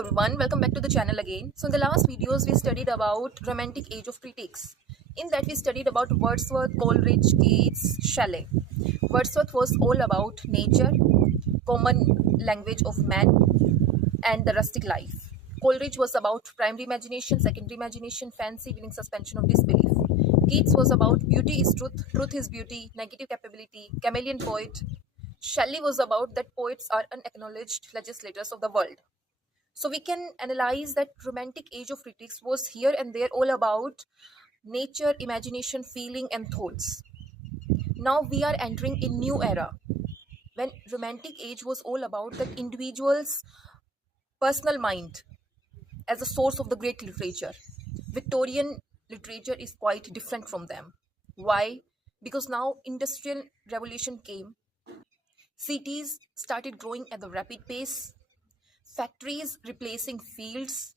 everyone, welcome back to the channel again. So in the last videos we studied about romantic age of critics. In that we studied about Wordsworth, Coleridge, Keats, Shelley. Wordsworth was all about nature, common language of man, and the rustic life. Coleridge was about primary imagination, secondary imagination, fancy, winning suspension of disbelief. Keats was about beauty is truth, truth is beauty, negative capability, chameleon poet. Shelley was about that poets are unacknowledged legislators of the world. So we can analyze that romantic age of critics was here and there all about nature, imagination, feeling, and thoughts. Now we are entering a new era when romantic age was all about the individual's personal mind as a source of the great literature. Victorian literature is quite different from them. Why? Because now industrial revolution came. Cities started growing at a rapid pace. Factories replacing fields.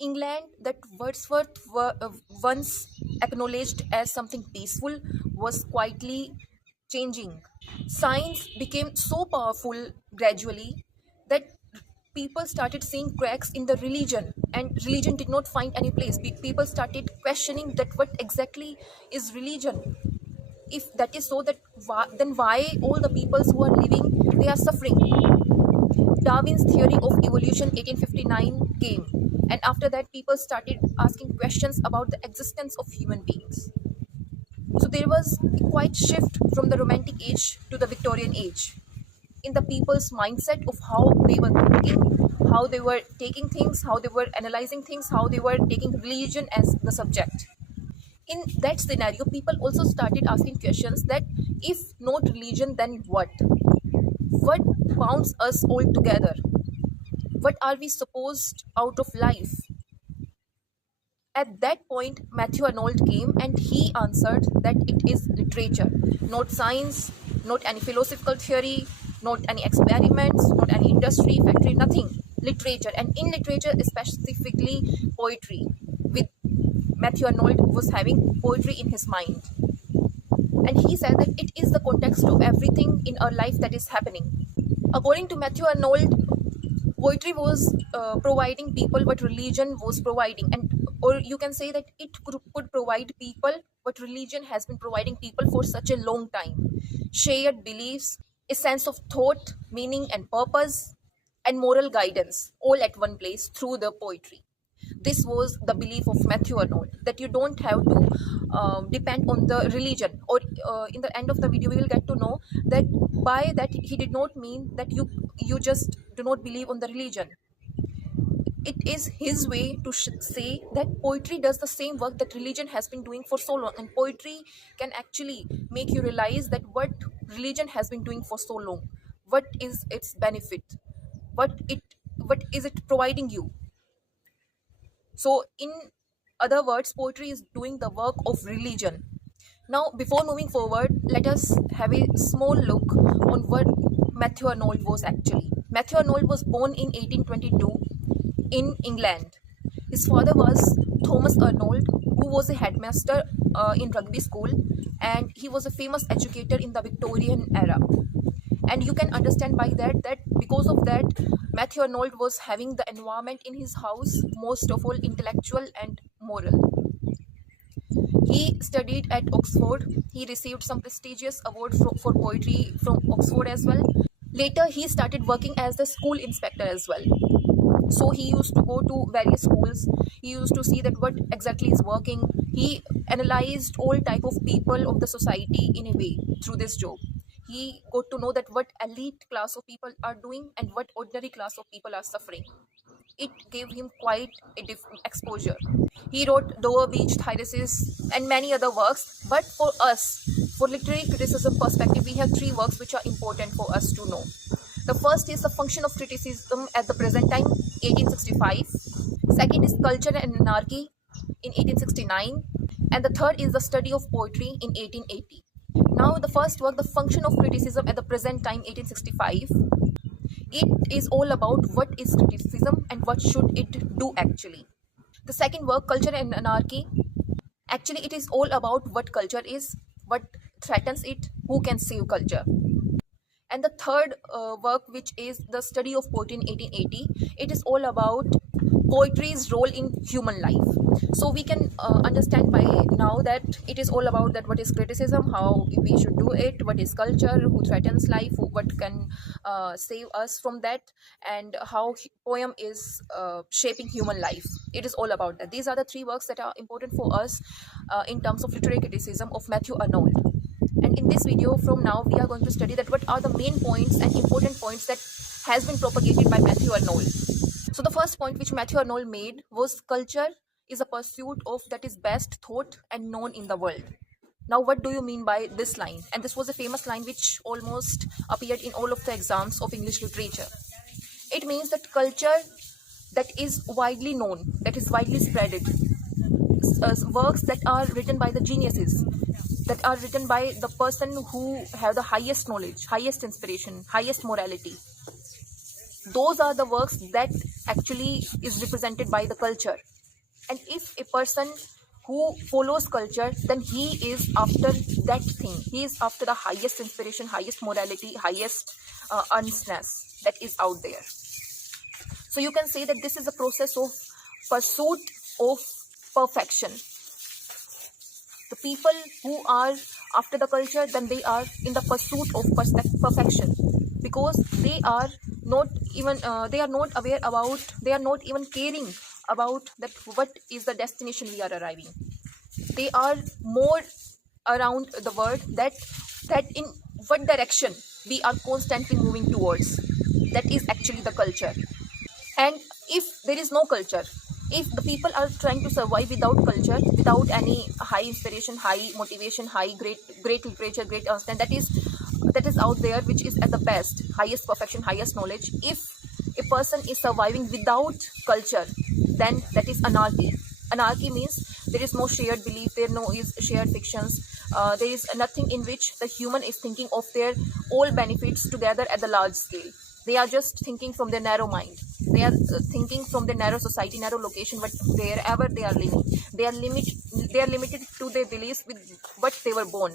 England, that Wordsworth once acknowledged as something peaceful, was quietly changing. Science became so powerful gradually that people started seeing cracks in the religion, and religion did not find any place. People started questioning that what exactly is religion. If that is so, then why all the peoples who are living, they are suffering? Darwin's theory of evolution 1859 came, and after that people started asking questions about the existence of human beings. So there was a quite shift from the romantic age to the Victorian age in the people's mindset of how they were thinking, how they were taking things, how they were analyzing things, how they were taking religion as the subject. In that scenario, people also started asking questions that if not religion, then what? What bounds us all together? What are we supposed out of life? At that point, Matthew Arnold came and he answered that it is literature, not science, not any philosophical theory, not any experiments, not any industry, factory, nothing. Literature, and in literature, specifically poetry. With Matthew Arnold was having poetry in his mind. And he said that it is the context of everything in our life that is happening. According to Matthew Arnold, poetry was providing people what religion was providing, and or you can say that it could provide people what religion has been providing people for such a long time: shared beliefs, a sense of thought, meaning, and purpose, and moral guidance, all at one place through the poetry. This was the belief of Matthew Arnold, that you don't have to depend on the religion. Or in the end of the video we will get to know that by that he did not mean that you just do not believe on the religion. It is his way to say that poetry does the same work that religion has been doing for so long, and poetry can actually make you realize that what religion has been doing for so long, what is its benefit, what is it providing you. So in other words, poetry is doing the work of religion. Now, before moving forward, let us have a small look on what Matthew Arnold was actually. Matthew Arnold was born in 1822 in England. His father was Thomas Arnold, who was a headmaster in Rugby School, and he was a famous educator in the Victorian era. And you can understand by that because of that, Matthew Arnold was having the environment in his house, most of all intellectual and moral. He studied at Oxford. He received some prestigious award for poetry from Oxford as well. Later, he started working as the school inspector as well. So he used to go to various schools. He used to see that what exactly is working. He analyzed all type of people of the society in a way through this job. He got to know that what elite class of people are doing and what ordinary class of people are suffering. It gave him quite a different exposure. He wrote Dover Beach, Thesis, and many other works. But for us, for literary criticism perspective, we have three works which are important for us to know. The first is The Function of Criticism at the Present Time, 1865. Second is Culture and Anarchy in 1869. And the third is The Study of Poetry in 1880. Now, the first work, The Function of Criticism at the Present Time, 1865. It is all about what is criticism and what should it do actually. The second work, Culture and Anarchy, actually it is all about what culture is, what threatens it, who can save culture. And the third work, which is the study of poetry in 1880, it is all about poetry's role in human life. So we can understand by now that it is all about that what is criticism, how we should do it, what is culture, who threatens life, what can save us from that, and how poem is shaping human life. It is all about that. These are the three works that are important for us in terms of literary criticism of Matthew Arnold. And in this video from now, we are going to study that what are the main points and important points that has been propagated by Matthew Arnold. So the first point which Matthew Arnold made was culture is a pursuit of that is best thought and known in the world. Now, what do you mean by this line? And this was a famous line which almost appeared in all of the exams of English literature. It means that culture that is widely known, that is widely spreaded, works that are written by the geniuses, that are written by the person who have the highest knowledge, highest inspiration, highest morality. Those are the works that actually is represented by the culture. And if a person who follows culture, then he is after that thing. He is after the highest inspiration, highest morality, highest earnestness that is out there. So you can say that this is a process of pursuit of perfection. The people who are after the culture, then they are in the pursuit of perfection, because they are not even they are not aware about, they are not even caring about that what is the destination we are arriving. They are more around the word that in what direction we are constantly moving towards. That is actually the culture. And if there is no culture, if the people are trying to survive without culture, without any high inspiration, high motivation, high great literature, great understanding, that is out there, which is at the best, highest perfection, highest knowledge. If a person is surviving without culture, then that is anarchy. Anarchy means there is no shared belief, there no is shared fictions, there is nothing in which the human is thinking of their all benefits together at the large scale. They are just thinking from their narrow mind. They are thinking from their narrow society, narrow location, but wherever they are living, they are limited to their beliefs with what they were born.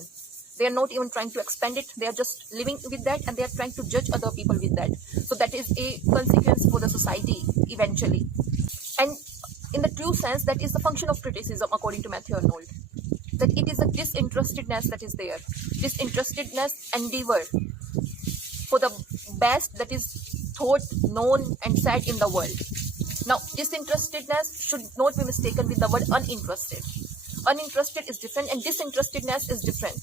They are not even trying to expand it. They are just living with that, and they are trying to judge other people with that. So that is a consequence for the society eventually. And in the true sense, that is the function of criticism, according to Matthew Arnold. That it is a disinterestedness that is there. Disinterestedness, endeavor for the best that is thought, known, and said in the world. Now, disinterestedness should not be mistaken with the word uninterested. Uninterested is different, and disinterestedness is different.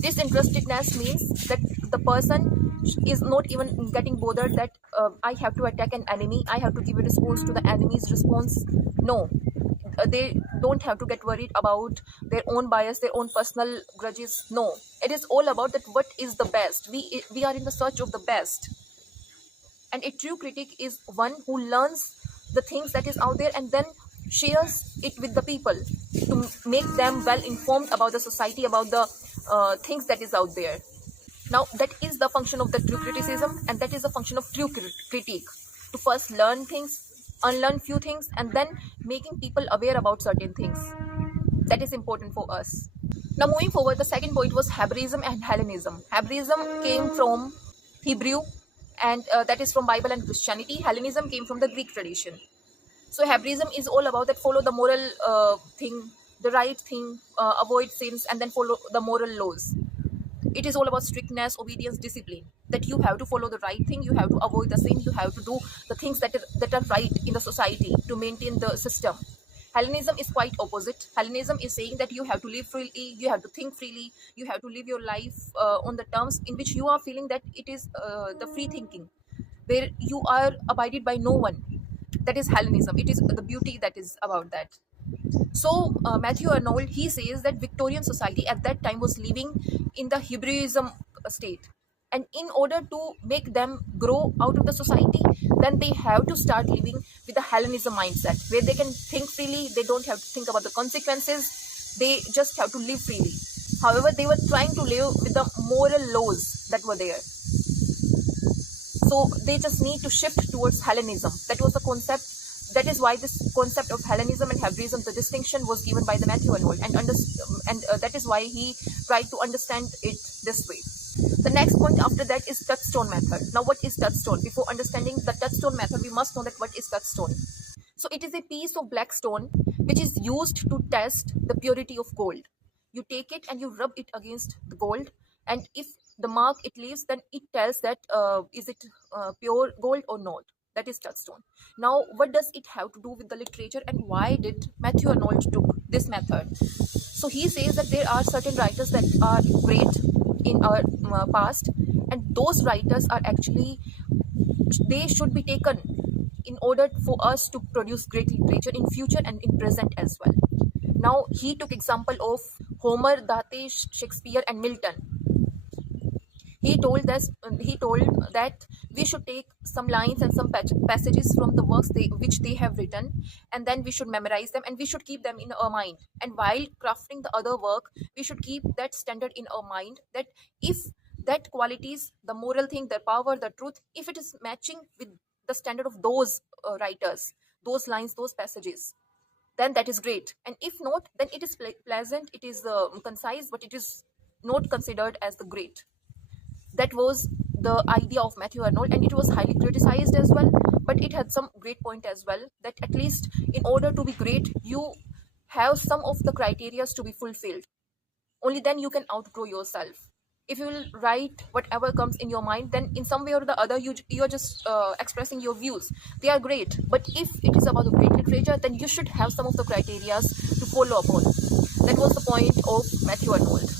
Disinterestedness means that the person is not even getting bothered that I have to attack an enemy, I have to give a response to the enemy's response. No, they don't have to get worried about their own bias, their own personal grudges. No, it is all about that what is the best. We are in the search of the best. And a true critic is one who learns the things that is out there and then shares it with the people to make them well informed about the society, about the things that is out there. Now, that is the function of the true criticism, and that is the function of true critique, to first learn things, unlearn few things, and then making people aware about certain things. That is important for us. Now, moving forward, the second point was Hebraism and Hellenism. Hebraism came from Hebrew, and that is from Bible and Christianity. Hellenism came from the Greek tradition. So Hebraism is all about that follow the moral thing, the right thing, avoid sins, and then follow the moral laws. It is all about strictness, obedience, discipline. That you have to follow the right thing, you have to avoid the sin, you have to do the things that are right in the society to maintain the system. Hellenism is quite opposite. Hellenism is saying that you have to live freely, you have to think freely, you have to live your life on the terms in which you are feeling that it is the free thinking, where you are abided by no one. That is Hellenism. It is the beauty that is about that. So Matthew Arnold, he says that Victorian society at that time was living in the Hebraism state. And in order to make them grow out of the society, then they have to start living with the Hellenism mindset, where they can think freely, they don't have to think about the consequences, they just have to live freely. However, they were trying to live with the moral laws that were there. So they just need to shift towards Hellenism. That was the concept. That is why this concept of Hellenism and Hebraism, the distinction was given by the Matthew Arnold, and that is why he tried to understand it this way. The next point after that is touchstone method. Now, what is touchstone? Before understanding the touchstone method, we must know that what is touchstone. So it is a piece of black stone which is used to test the purity of gold. You take it and you rub it against the gold, and if the mark it leaves, then it tells that is it pure gold or not. That is touchstone. Now, what does it have to do with the literature, and why did Matthew Arnold took this method? So he says that there are certain writers that are great in our past, and those writers are actually, they should be taken in order for us to produce great literature in future and in present as well. Now he took example of Homer, Dante, Shakespeare and Milton. He told that we should take some lines and some passages from the works which they have written, and then we should memorize them and we should keep them in our mind. And while crafting the other work, we should keep that standard in our mind, that if that qualities, the moral thing, the power, the truth, if it is matching with the standard of those writers, those lines, those passages, then that is great. And if not, then it is pleasant, it is concise, but it is not considered as the great. That was the idea of Matthew Arnold, and it was highly criticized as well, but it had some great point as well, that at least in order to be great, you have some of the criteria to be fulfilled. Only then you can outgrow yourself. If you will write whatever comes in your mind, then in some way or the other you're just expressing your views. They are great, but if it is about the great literature, then you should have some of the criteria to follow upon. That was the point of Matthew Arnold.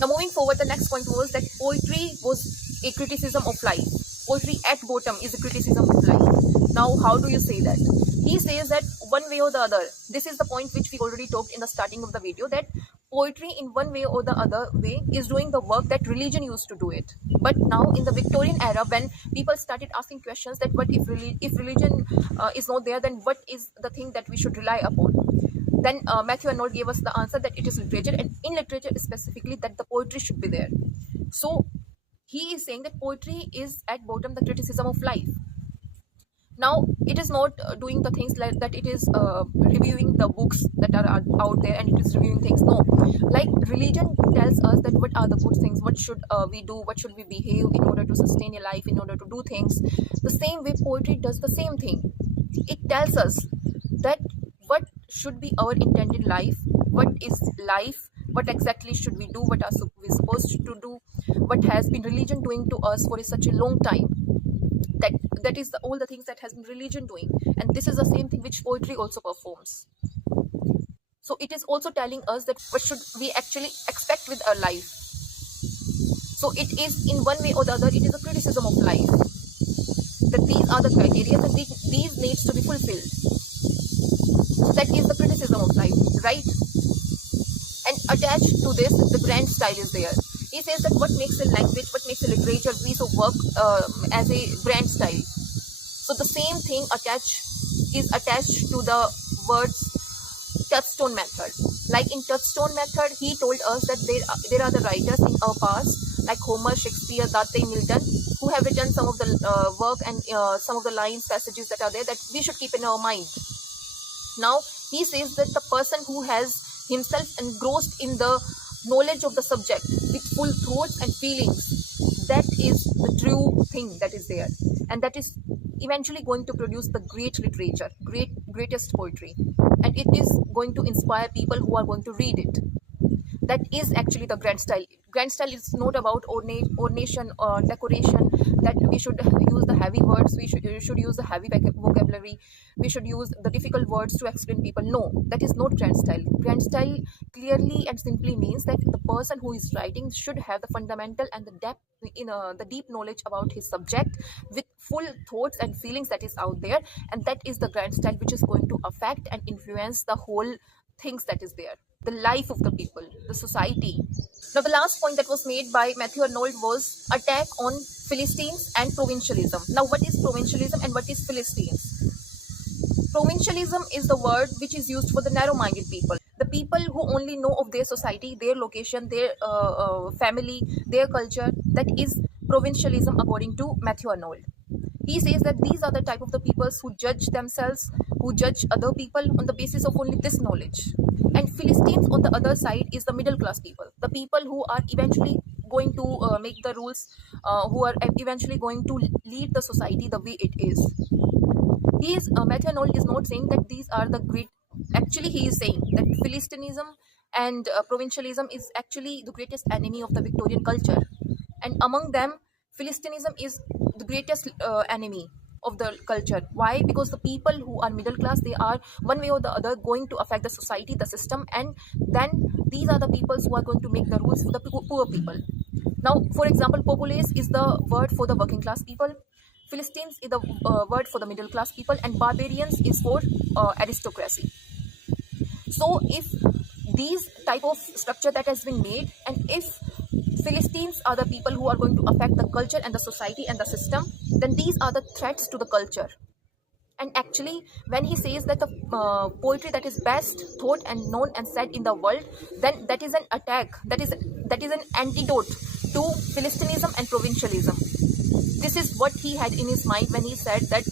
Now moving forward, the next point was that poetry was a criticism of life. Poetry at bottom is a criticism of life. Now how do you say that? He says that one way or the other, this is the point which we already talked in the starting of the video, that poetry in one way or the other way is doing the work that religion used to do it. But now in the Victorian era, when people started asking questions that what if religion is not there, then what is the thing that we should rely upon? Then Matthew Arnold gave us the answer that it is literature, and in literature specifically that the poetry should be there. So he is saying that poetry is at bottom the criticism of life. Now it is not doing the things like that, it is reviewing the books that are out there, and it is reviewing things. No, like religion tells us that what are the good things, what should we do, what should we behave in order to sustain a life, in order to do things. The same way poetry does the same thing. It tells us that what should be our intended life, what is life, what exactly should we do, what are we supposed to do, what has been religion doing to us for such a long time. That is all the things that has been religion doing, and this is the same thing which poetry also performs. So it is also telling us that what should we actually expect with our life. So it is in one way or the other, it is a criticism of life, that these are the criteria and these needs to be fulfilled. That is the criticism of life, right? And attached to this, the grand style is there. He says that what makes a language, what makes a literature piece of work as a grand style. So the same thing is attached to the words touchstone method. Like in touchstone method, he told us that there are the writers in our past, like Homer, Shakespeare, Dante, Milton, who have written some of the work and some of the lines, passages that are there that we should keep in our mind. Now he says that the person who has himself engrossed in the knowledge of the subject with full thoughts and feelings, that is the true thing that is there, and that is eventually going to produce the great literature, greatest poetry, and it is going to inspire people who are going to read it. That is actually the grand style. Grand style is not about ornation or decoration, that we should use the heavy words, we should use the heavy vocabulary, we should use the difficult words to explain people. No, that is not grand style. Grand style clearly and simply means that the person who is writing should have the fundamental and the depth in the deep knowledge about his subject with full thoughts and feelings that is out there, and that is the grand style which is going to affect and influence the whole things that is there, the life of the people, the society. Now the last point that was made by Matthew Arnold was attack on Philistines and provincialism. Now what is provincialism and what is Philistines? Provincialism is the word which is used for the narrow-minded people, the people who only know of their society, their location, their family, their culture. That is provincialism according to Matthew Arnold. He says that these are the type of the peoples who judge themselves, who judge other people on the basis of only this knowledge. And Philistines on the other side is the middle class people, the people who are eventually going to make the rules, who are eventually going to lead the society the way it is. Matthew Arnold is not saying that these are the great. Actually, he is saying that Philistinism and provincialism is actually the greatest enemy of the Victorian culture, and among them, Philistinism is the greatest enemy of the culture. Why? Because the people who are middle class, they are one way or the other going to affect the society, the system, and then these are the people who are going to make the rules for the poor people. Now, for example, populace is the word for the working class people. Philistines is the word for the middle class people, and barbarians is for aristocracy. So if these type of structure that has been made, and if Philistines are the people who are going to affect the culture and the society and the system, then these are the threats to the culture. And actually, when he says that the poetry that is best thought and known and said in the world, then that is an attack, that is an antidote to Philistinism and provincialism. This is what he had in his mind when he said that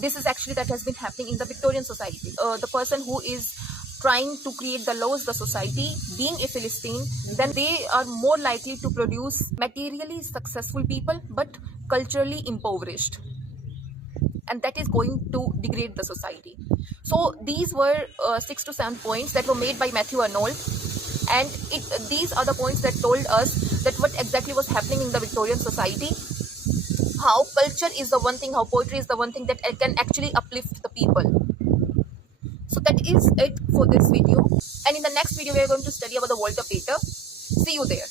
this is actually that has been happening in the Victorian society. The person who is trying to create the laws, the society, being a Philistine, then they are more likely to produce materially successful people but culturally impoverished, and that is going to degrade the society. So these were 6 to 7 points that were made by Matthew Arnold, and these are the points that told us that what exactly was happening in the Victorian society, how culture is the one thing, how poetry is the one thing that can actually uplift the people. So that is it for this video, and in the next video we are going to study about the Walter Pater. See you there.